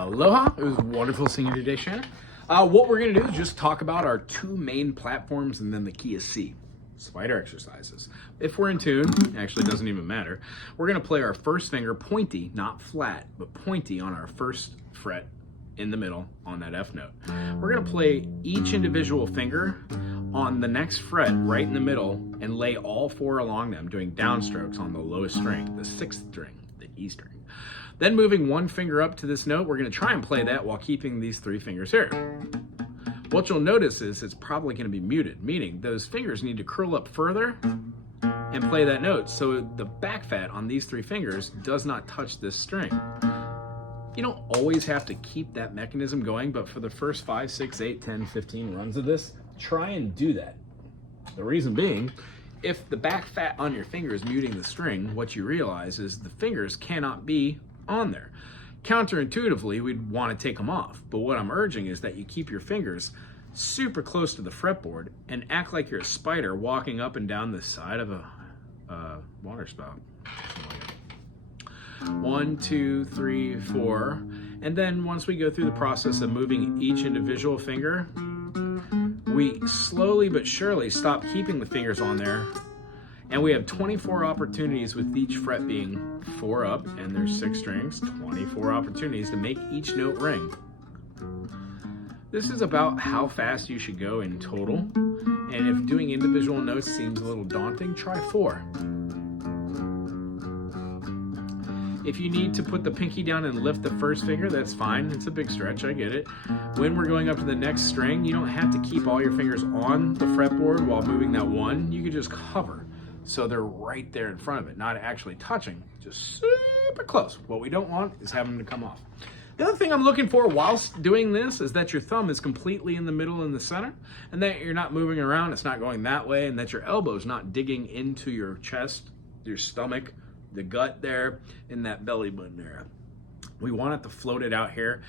Aloha, it was wonderful seeing you today, Shannon. What we're going to do is just talk about our two main platforms and then the key is C, spider exercises. If we're in tune, actually it doesn't even matter, we're going to play our first finger pointy, not flat, but pointy on our first fret in the middle on that F note. We're going to play each individual finger on the next fret right in the middle and lay all four along them, doing downstrokes on the lowest string, the sixth string, the E string. Then moving one finger up to this note, we're going to try and play that while keeping these three fingers here. What you'll notice is it's probably going to be muted, meaning those fingers need to curl up further and play that note so the back fat on these three fingers does not touch this string. You don't always have to keep that mechanism going, but for the first 5, 6, 8, 10, 15 runs of this, try and do that. The reason being, if the back fat on your finger is muting the string, what you realize is the fingers cannot be on there. Counterintuitively, we'd want to take them off, but what I'm urging is that you keep your fingers super close to the fretboard and act like you're a spider walking up and down the side of a water spout. 1, 2, 3, 4, and then once we go through the process of moving each individual finger, we slowly but surely stop keeping the fingers on there, and we have 24 opportunities with each fret being 4 up, and there's 6 strings, 24 opportunities to make each note ring. This is about how fast you should go in total, and if doing individual notes seems a little daunting, try 4. If you need to put the pinky down and lift the first finger, that's fine. It's a big stretch, I get it. When we're going up to the next string, you don't have to keep all your fingers on the fretboard while moving that one. You can just hover so they're right there in front of it, not actually touching, just super close. What we don't want is having them to come off. The other thing I'm looking for whilst doing this is that your thumb is completely in the middle in the center, and that you're not moving around, it's not going that way, and that your elbow's not digging into your chest, your stomach, the gut there, and that belly button there. We want it to float it out here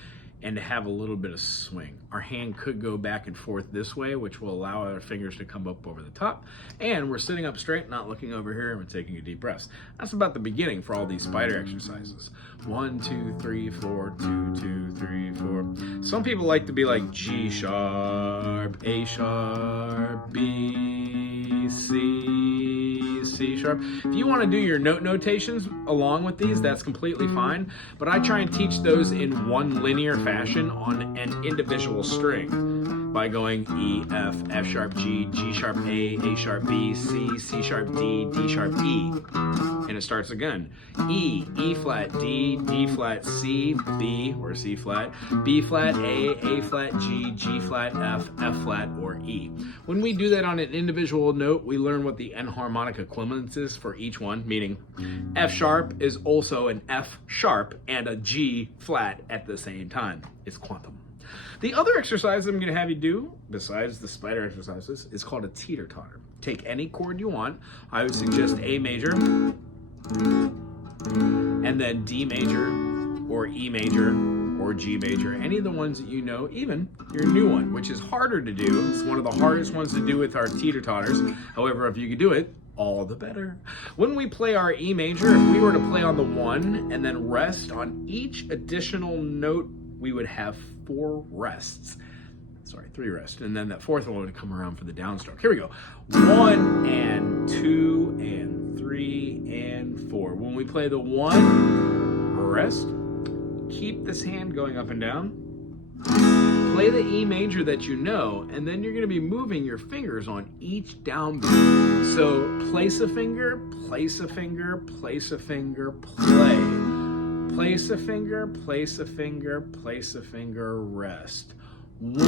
and to have a little bit of swing. Our hand could go back and forth this way, which will allow our fingers to come up over the top. And we're sitting up straight, not looking over here, and we're taking a deep breath. That's about the beginning for all these spider exercises. 1, 2, 3, 4, 2, 2, 3, 4. Some people like to be like G sharp, A sharp, B, C sharp. If you want to do your note notations along with these, that's completely fine, but I try and teach those in one linear fashion on an individual string by going E, F, F sharp, G, G sharp, A sharp, B, C, C sharp, D, D sharp, E. And it starts again. E, E flat, D, D flat, C, B, or C flat, B flat, A flat, G, G flat, F, F flat, or E. When we do that on an individual note, we learn what the enharmonic equivalence is for each one, meaning F sharp is also an F sharp and a G flat at the same time. It's quantum. The other exercise I'm going to have you do, besides the spider exercises, is called a teeter totter. Take any chord you want. I would suggest A major, and then D major, or E major, or G major, any of the ones that you know, even your new one, which is harder to do. It's one of the hardest ones to do with our teeter totters. However, if you could do it, all the better. When we play our E major, if we were to play on the 1 and then rest on each additional note, we would have 4 rests. Sorry, 3 rests. And then that 4th one would come around for the downstroke. Here we go. 1 and 2 and 3 and 4. When we play the 1, rest. Keep this hand going up and down. Play the E major that you know, and then you're going to be moving your fingers on each downbeat. So place a finger, place a finger, place a finger, play. Place a finger, place a finger, place a finger, rest. 1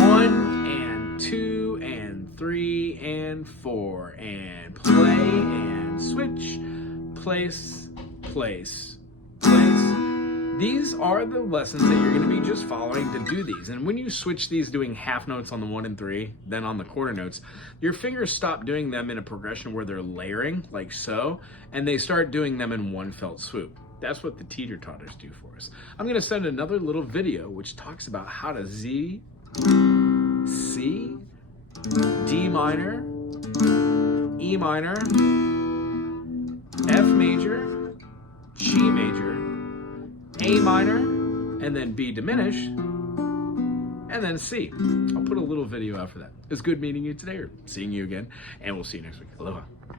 and 2 and 3 and 4, and play and switch, place, place, place. These are the lessons that you're going to be just following to do these. And when you switch these doing half notes on the 1 and 3, then on the quarter notes, your fingers stop doing them in a progression where they're layering, like so, and they start doing them in one felt swoop. That's what the teeter totters do for us. I'm going to send another little video which talks about how to Z, C, D minor, E minor, F major, G major, A minor, and then B diminished, and then C. I'll put a little video out for that. It's good meeting you today, or seeing you again, and we'll see you next week. Aloha.